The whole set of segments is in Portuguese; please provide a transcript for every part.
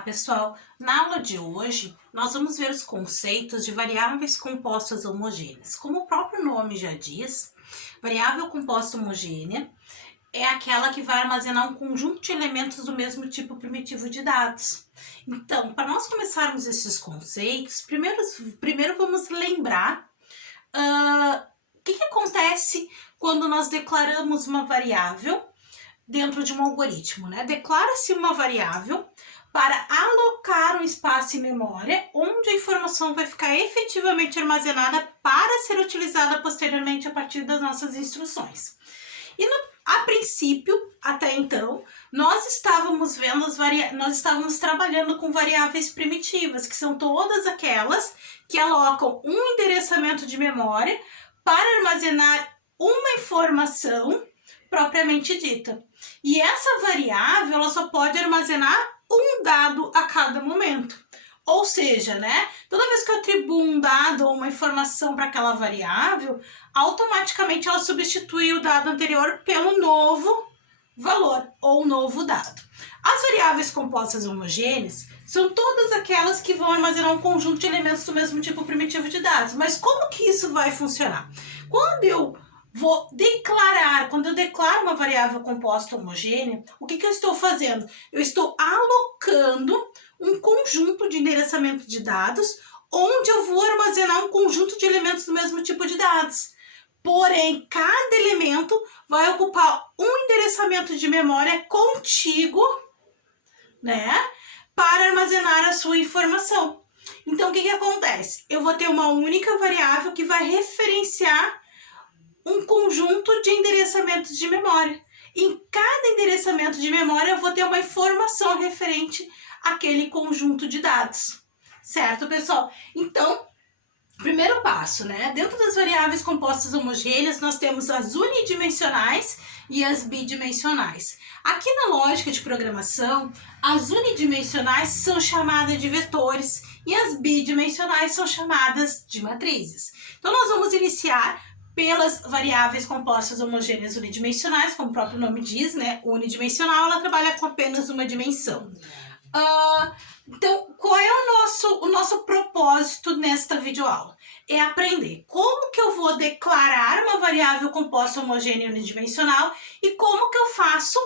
pessoal, na aula de hoje nós vamos ver os conceitos de variáveis compostas homogêneas. Como o próprio nome já diz, variável composta homogênea é aquela que vai armazenar um conjunto de elementos do mesmo tipo primitivo de dados. Então, para nós começarmos esses conceitos, primeiro vamos lembrar o que acontece quando nós declaramos uma variável dentro de um algoritmo, né? Declara-se uma variável para alocar um espaço em memória onde a informação vai ficar efetivamente armazenada para ser utilizada posteriormente a partir das nossas instruções. E a princípio, até então, nós estávamos trabalhando com variáveis primitivas, que são todas aquelas que alocam um endereçamento de memória para armazenar uma informação propriamente dita. E essa variável ela só pode armazenar um dado a cada momento. Ou seja, né, toda vez que eu atribuo um dado ou uma informação para aquela variável, automaticamente ela substitui o dado anterior pelo novo valor ou novo dado. As variáveis compostas homogêneas são todas aquelas que vão armazenar um conjunto de elementos do mesmo tipo primitivo de dados. Mas como que isso vai funcionar? Quando eu declaro uma variável composta homogênea, o que eu estou fazendo? Eu estou alocando um conjunto de endereçamento de dados onde eu vou armazenar um conjunto de elementos do mesmo tipo de dados. Porém, cada elemento vai ocupar um endereçamento de memória contíguo, né, para armazenar a sua informação. Então, o que acontece? Eu vou ter uma única variável que vai referenciar um conjunto de endereçamentos de memória. Em cada endereçamento de memória, eu vou ter uma informação referente àquele conjunto de dados. Certo, pessoal? Então, primeiro passo, né? Dentro das variáveis compostas homogêneas, nós temos as unidimensionais e as bidimensionais. Aqui na lógica de programação, as unidimensionais são chamadas de vetores e as bidimensionais são chamadas de matrizes. Então, nós vamos iniciar pelas variáveis compostas homogêneas unidimensionais, como o próprio nome diz, né? Unidimensional, ela trabalha com apenas uma dimensão. Então, qual é o nosso propósito nesta videoaula? É aprender como que eu vou declarar uma variável composta homogênea unidimensional e como que eu faço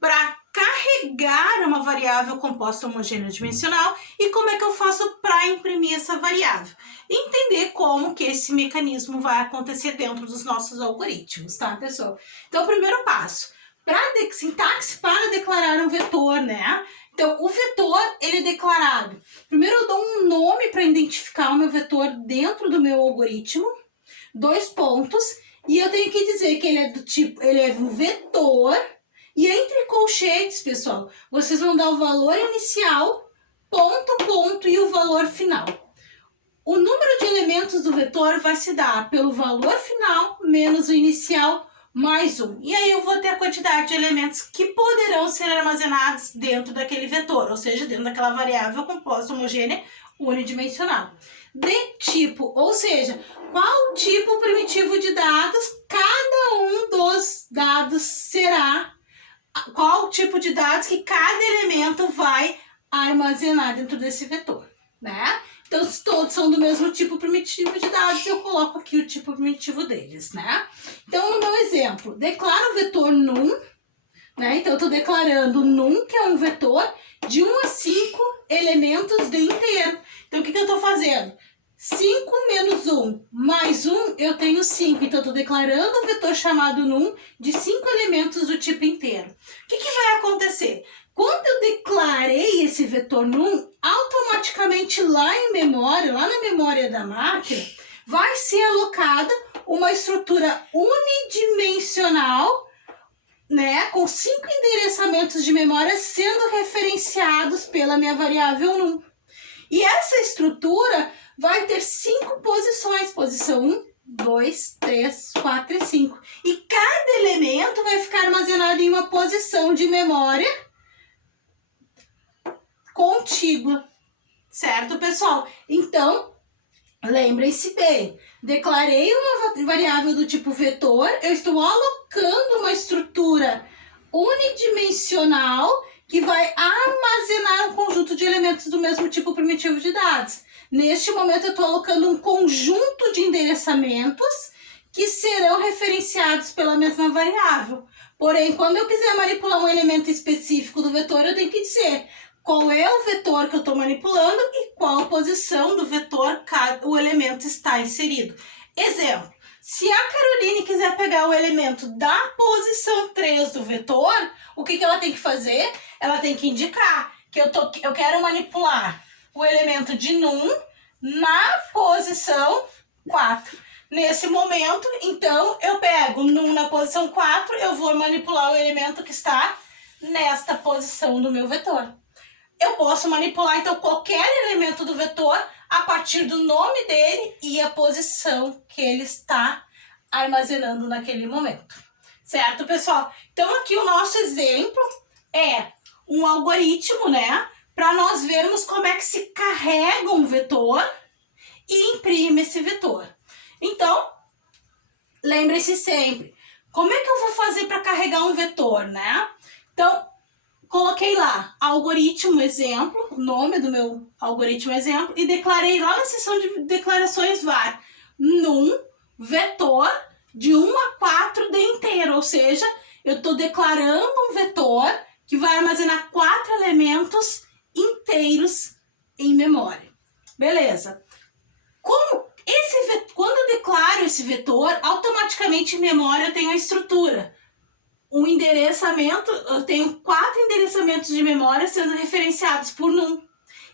para carregar uma variável composta homogênea unidimensional e como é que eu faço para imprimir essa variável. E entender como que esse mecanismo vai acontecer dentro dos nossos algoritmos, tá, pessoal? Então, o primeiro passo, sintaxe para declarar um vetor, né? Então, o vetor, ele é declarado. Primeiro, eu dou um nome para identificar o meu vetor dentro do meu algoritmo, 2 pontos, e eu tenho que dizer que ele é do tipo, ele é um vetor, e entre colchetes, pessoal, vocês vão dar o valor inicial, ponto, e o valor final. O número de elementos do vetor vai se dar pelo valor final menos o inicial mais 1. E aí eu vou ter a quantidade de elementos que poderão ser armazenados dentro daquele vetor, ou seja, dentro daquela variável composta homogênea unidimensional. De tipo, ou seja, qual tipo primitivo de dados cada um dos dados será, qual tipo de dados que cada elemento vai armazenar dentro desse vetor, né? Então, se todos são do mesmo tipo primitivo de dados, eu coloco aqui o tipo primitivo deles, né? Então, no meu exemplo, declaro o vetor num, né? Então, eu estou declarando num, que é um vetor de 1 a 5 elementos de inteiro. Então, o que eu estou fazendo? 5 menos 1 mais 1, eu tenho 5. Então, eu estou declarando um vetor chamado num de 5 elementos do tipo inteiro. O que vai acontecer? Quando eu declarei esse vetor num, automaticamente lá na memória da máquina, vai ser alocada uma estrutura unidimensional, né, com 5 endereçamentos de memória sendo referenciados pela minha variável num. E essa estrutura vai ter 5 posições, posição 1, 2, 3, 4 e 5. E cada elemento vai ficar armazenado em uma posição de memória contígua, certo, pessoal? Então, lembrem-se bem, declarei uma variável do tipo vetor, eu estou alocando uma estrutura unidimensional que vai armazenar um conjunto de elementos do mesmo tipo primitivo de dados. Neste momento eu estou alocando um conjunto de endereçamentos que serão referenciados pela mesma variável. Porém, quando eu quiser manipular um elemento específico do vetor, eu tenho que dizer qual é o vetor que eu estou manipulando e qual a posição do vetor o elemento está inserido. Exemplo, se a Caroline quiser pegar o elemento da posição 3 do vetor, o que ela tem que fazer? Ela tem que indicar que eu quero manipular o elemento de num na posição 4. Nesse momento, então, eu pego num na posição 4, eu vou manipular o elemento que está nesta posição do meu vetor. Eu posso manipular, então, qualquer elemento do vetor a partir do nome dele e a posição que ele está armazenando naquele momento. Certo, pessoal? Então, aqui o nosso exemplo é um algoritmo, né? Para nós vermos como é que se carrega um vetor e imprime esse vetor. Então, lembre-se sempre, como é que eu vou fazer para carregar um vetor, né? Então, coloquei lá algoritmo exemplo, o nome do meu algoritmo exemplo, e declarei lá na seção de declarações var num vetor de 1 a 4 de inteiro, ou seja, eu estou declarando um vetor que vai armazenar 4 elementos inteiros em memória. Beleza. Quando eu declaro esse vetor, automaticamente em memória eu tenho a estrutura. Um endereçamento, eu tenho 4 endereçamentos de memória sendo referenciados por num.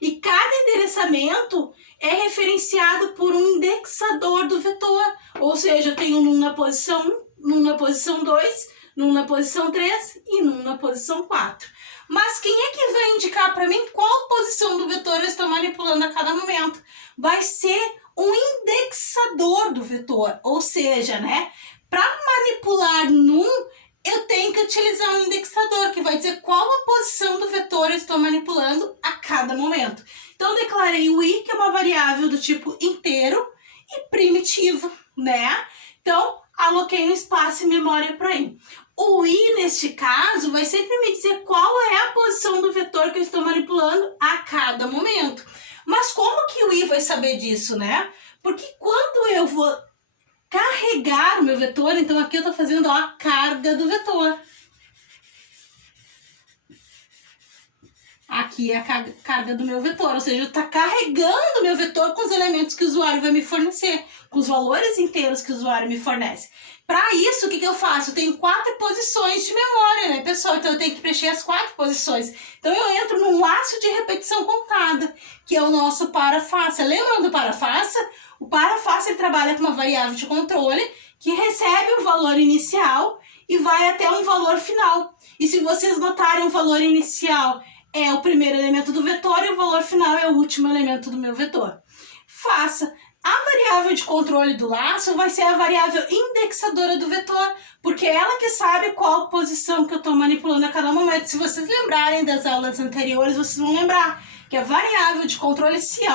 E cada endereçamento é referenciado por um indexador do vetor. Ou seja, eu tenho num na posição 1, num na posição 2, num na posição 3 e num na posição 4. Mas quem é que vai indicar para mim qual posição do vetor eu estou manipulando a cada momento? Vai ser um indexador do vetor, ou seja, né, para manipular num, eu tenho que utilizar um indexador que vai dizer qual a posição do vetor eu estou manipulando a cada momento. Então, eu declarei o i, que é uma variável do tipo inteiro e primitivo, né? Então, aloquei no espaço e memória para i. O i, neste caso, vai sempre me dizer qual é a posição do vetor que eu estou manipulando a cada momento. Mas como que o i vai saber disso, né? Porque quando eu vou carregar o meu vetor, então aqui eu estou fazendo a carga do vetor. Aqui é a carga do meu vetor, ou seja, eu estou carregando o meu vetor com os elementos que o usuário vai me fornecer, com os valores inteiros que o usuário me fornece. Para isso, o que eu faço? Eu tenho 4 posições de memória, né, pessoal? Então, eu tenho que preencher as 4 posições. Então, eu entro num laço de repetição contada, que é o nosso parafaça. Lembram do parafaça? O parafaça ele trabalha com uma variável de controle que recebe o valor inicial e vai até um valor final. E se vocês notarem, o valor inicial é o primeiro elemento do vetor e o valor final é o último elemento do meu vetor. Faça. A variável de controle do laço vai ser a variável indexadora do vetor, porque é ela que sabe qual posição que eu estou manipulando a cada momento. Se vocês lembrarem das aulas anteriores, vocês vão lembrar que a variável de controle se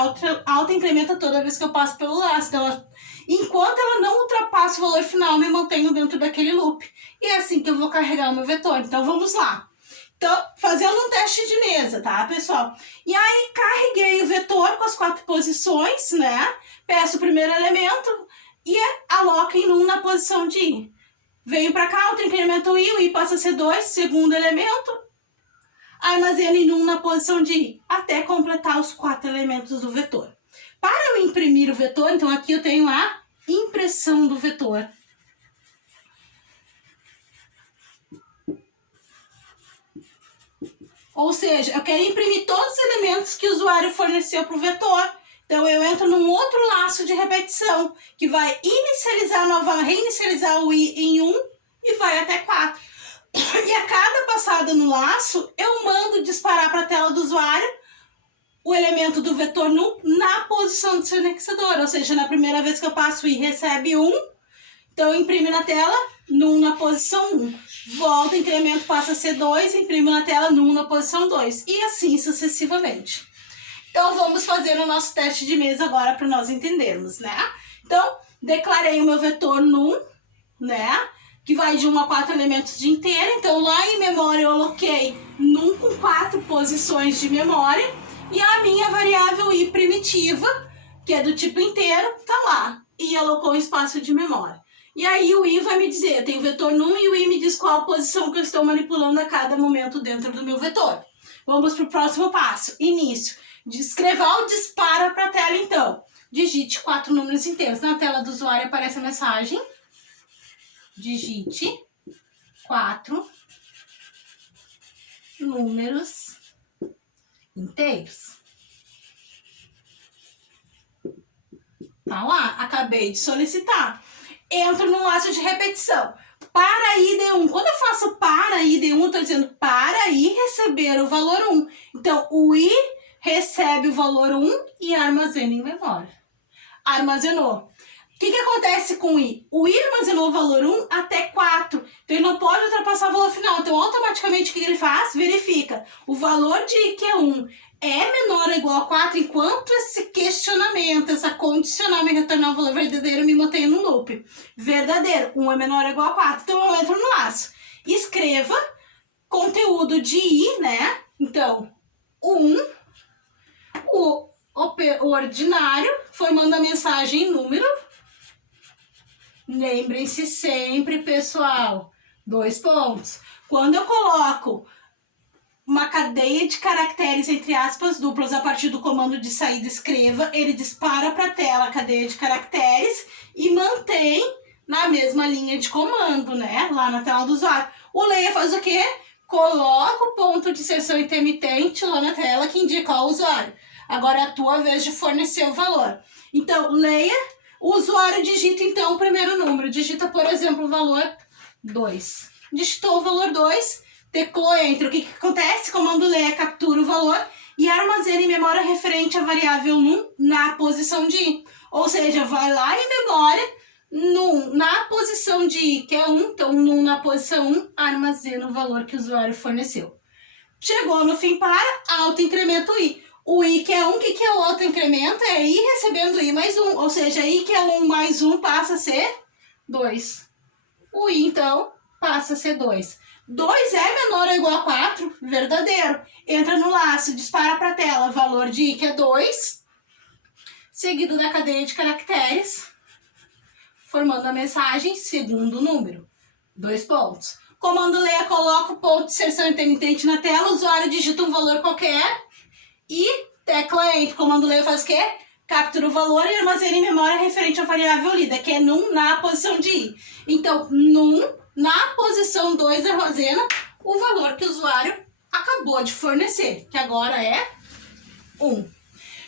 auto-incrementa toda vez que eu passo pelo laço. Então, enquanto ela não ultrapassa o valor final, eu me mantenho dentro daquele loop. E é assim que eu vou carregar o meu vetor. Então, vamos lá. Então, fazendo um teste de mesa, tá, pessoal? E aí, carreguei o vetor com as 4 posições, né? Peço o primeiro elemento e aloco em num na posição de i. Venho para cá, incremento i, o i passa a ser 2, segundo elemento. Armazeno em num na posição de i, até completar os 4 elementos do vetor. Para eu imprimir o vetor, então aqui eu tenho a impressão do vetor. Ou seja, eu quero imprimir todos os elementos que o usuário forneceu para o vetor. Então, eu entro num outro laço de repetição, que vai reinicializar o i em 1 e vai até 4. E a cada passada no laço, eu mando disparar para a tela do usuário o elemento do vetor num na posição do seu indexador. Ou seja, na primeira vez que eu passo o i, recebe 1. Então, eu imprimo na tela num na posição 1. Volta, incremento, passa a ser 2, imprimo na tela num na posição 2. E assim sucessivamente. Então, vamos fazer o nosso teste de mesa agora para nós entendermos, né? Então, declarei o meu vetor num, né? que vai de 1 a 4 elementos de inteiro. Então, lá em memória, eu aloquei num com 4 posições de memória. E a minha variável i primitiva, que é do tipo inteiro, tá lá. E alocou um espaço de memória. E aí o i vai me dizer, eu tenho o vetor num e o i me diz qual a posição que eu estou manipulando a cada momento dentro do meu vetor. Vamos para o próximo passo, início. Escreva ou dispara para a tela, então. Digite 4 números inteiros. Na tela do usuário aparece a mensagem. Digite 4 números inteiros. Tá lá, acabei de solicitar. Entro no laço de repetição. Para ID1. Quando eu faço para ID1, eu estou dizendo para I receber o valor 1. Então, o I recebe o valor 1 e armazena em memória. Armazenou. O que acontece com o I? O I armazenou o valor 1 até 4. Então, ele não pode ultrapassar o valor final. Então, automaticamente, o que ele faz? Verifica. O valor de I, que é 1, é menor ou igual a 4, enquanto esse questionamento, essa condicional me retornar o valor verdadeiro, me mantém no loop. Verdadeiro, 1 é menor ou igual a 4. Então, eu entro no laço. Escreva conteúdo de I, né? Então, 1, o ordinário, formando a mensagem em número. Lembrem-se sempre, pessoal, 2 pontos. Quando eu coloco uma cadeia de caracteres, entre aspas, duplas, a partir do comando de saída escreva, ele dispara para a tela a cadeia de caracteres e mantém na mesma linha de comando, né? Lá na tela do usuário. O leia faz o quê? Coloca o ponto de inserção intermitente lá na tela que indica ao usuário. Agora é a tua vez de fornecer o valor. Então, leia, o usuário digita então o primeiro número. Digita, por exemplo, o valor 2. Digitou o valor 2, teclou Enter. O que acontece? Comando leia captura o valor e armazena em memória referente à variável num na posição de I. Ou seja, vai lá em memória, num na posição de I, que é 1, então num na posição 1, armazena o valor que o usuário forneceu. Chegou no fim para, auto-incrementa o I. O I que é 1, o que é o auto-incremento? É I recebendo I mais 1, ou seja, I que é 1 mais 1 passa a ser 2. O I, então, passa a ser 2. 2 é menor ou igual a 4? Verdadeiro. Entra no laço, dispara para a tela, valor de I que é 2, seguido da cadeia de caracteres, formando a mensagem segundo número. 2 pontos. Comando leia, coloca o ponto de inserção intermitente na tela, o usuário digita um valor qualquer e tecla Enter. Comando leia faz o quê? Captura o valor e armazena em memória referente à variável lida, que é num na posição de I. Então, num na posição 2 armazena o valor que o usuário acabou de fornecer, que agora é 1.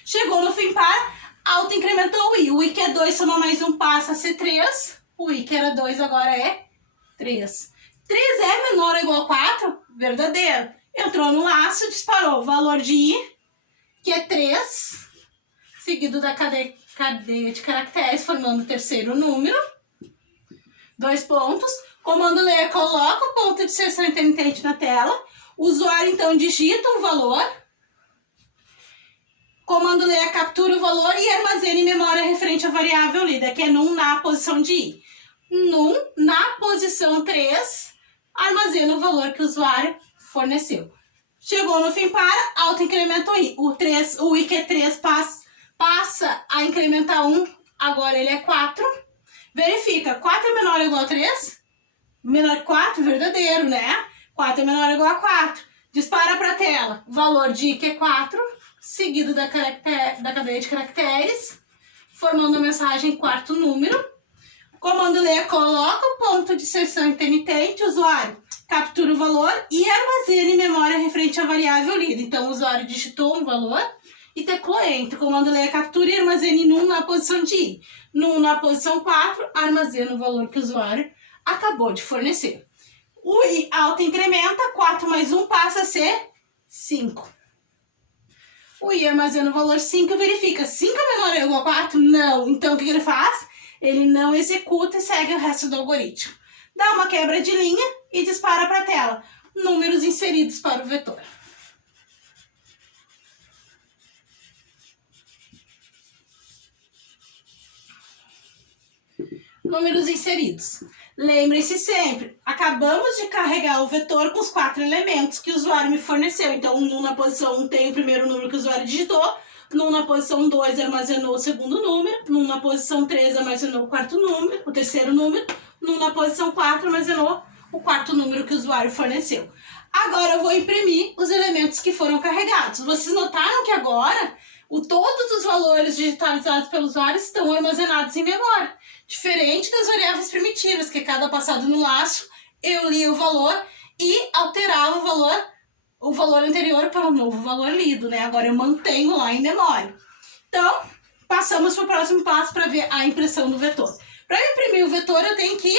Chegou no fim para, auto-incrementou o I. O I que é 2 soma mais 1 passa a ser 3. O I que era 2 agora é 3. 3 é menor ou igual a 4? Verdadeiro. Entrou no laço, disparou o valor de I, que é 3, seguido da cadeia de caracteres, formando o terceiro número. 2 pontos. Comando leia, coloca o ponto de inserção intermitente na tela. O usuário, então, digita um valor. Comando leia, captura o valor e armazena em memória referente à variável lida, que é num na posição de I. Num na posição 3, armazena o valor que o usuário forneceu. Chegou no fim para, auto-incrementa o I. O I que é 3 passa a incrementar 1, agora ele é 4. Verifica, 4 é menor ou igual a 3? Menor que 4, verdadeiro, né? 4 é menor ou igual a 4. Dispara para a tela, valor de I que é 4, seguido da cadeia de caracteres, formando a mensagem quarto número. Comando leia, coloca o ponto de inserção intermitente, usuário captura o valor e armazena em memória referente à variável lida. Então, o usuário digitou um valor e teclou Enter. Comando leia, captura e armazena em num na posição de I. Num na posição 4, armazena o valor que o usuário acabou de fornecer. O I auto-incrementa, 4 mais 1 passa a ser 5. O I armazena o valor 5 e verifica, 5 é menor ou igual a 4? Não. Então, o que ele faz? Ele não executa e segue o resto do algoritmo. Dá uma quebra de linha e dispara para a tela. Números inseridos para o vetor. Números inseridos. Lembre-se sempre, acabamos de carregar o vetor com os 4 elementos que o usuário me forneceu. Então, num na posição 1 tem o primeiro número que o usuário digitou, num na posição 2 armazenou o segundo número, num na posição 3 armazenou o quarto número, o terceiro número, num na posição 4 armazenou o quarto número que o usuário forneceu. Agora eu vou imprimir os elementos que foram carregados. Vocês notaram que agora todos os valores digitalizados pelo usuário estão armazenados em memória. Diferente das variáveis primitivas, que cada passado no laço eu lia o valor e alterava o valor anterior para o novo valor lido, né? Agora eu mantenho lá em memória. Então, passamos para o próximo passo para ver a impressão do vetor. Para imprimir o vetor, eu tenho que,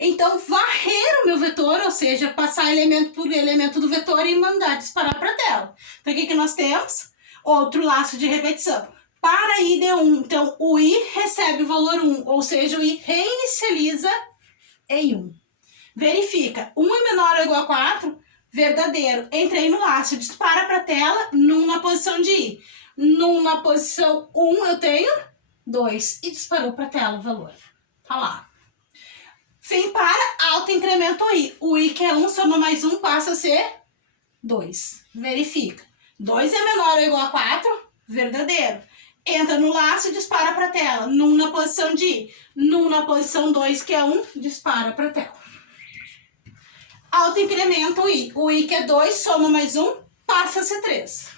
então, varrer o meu vetor, ou seja, passar elemento por elemento do vetor e mandar disparar para a tela. Então, o que nós temos? Outro laço de repetição. Para ID1, então o I recebe o valor 1, ou seja, o I reinicializa em 1. Verifica, 1 é menor ou igual a 4, verdadeiro. Entrei no laço, dispara para a tela, num na posição de I. Num na posição 1 eu tenho 2 e disparou para a tela o valor. Tá lá. Fim para, alto incremento I. O I que é 1, soma mais 1, passa a ser 2. Verifica. 2 é menor ou igual a 4, verdadeiro. Entra no laço e dispara para a tela. Num na posição de I. Num na posição 2, que é 1, dispara para a tela. Alto incremento I. O I que é 2, soma mais 1, passa a ser 3.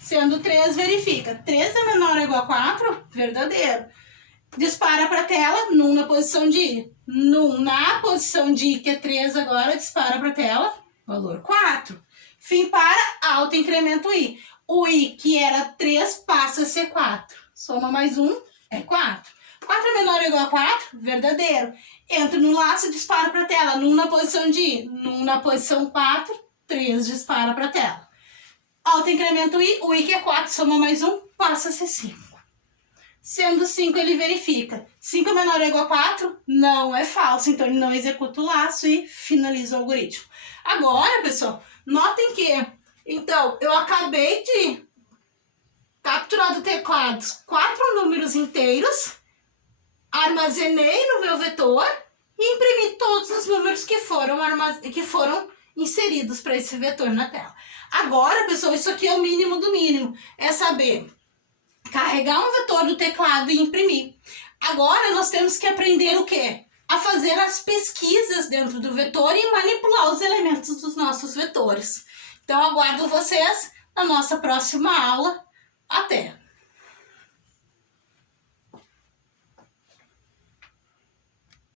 Sendo 3, verifica. 3 é menor ou igual a 4, verdadeiro. Dispara para a tela, num na posição de I. Num na posição de I, que é 3 agora, dispara para a tela, valor 4. Fim para, alto incremento I. O I, que era 3, passa a ser 4. Soma mais 1, é 4. 4 é menor ou igual a 4? Verdadeiro. Entra no laço e dispara para a tela. Num na posição de I. Num na posição 4, 3 dispara para a tela. Alto incremento I. O I, que é 4, soma mais 1, passa a ser 5. Sendo 5, ele verifica. 5 é menor ou igual a 4? Não é falso. Então, ele não executa o laço e finaliza o algoritmo. Agora, pessoal, notem que... Então, eu acabei de capturar do teclado 4 números inteiros, armazenei no meu vetor e imprimi todos os números que foram inseridos para esse vetor na tela. Agora, pessoal, isso aqui é o mínimo do mínimo. É saber carregar um vetor do teclado e imprimir. Agora, nós temos que aprender o quê? A fazer as pesquisas dentro do vetor e manipular os elementos dos nossos vetores. Então, aguardo vocês na nossa próxima aula. Até!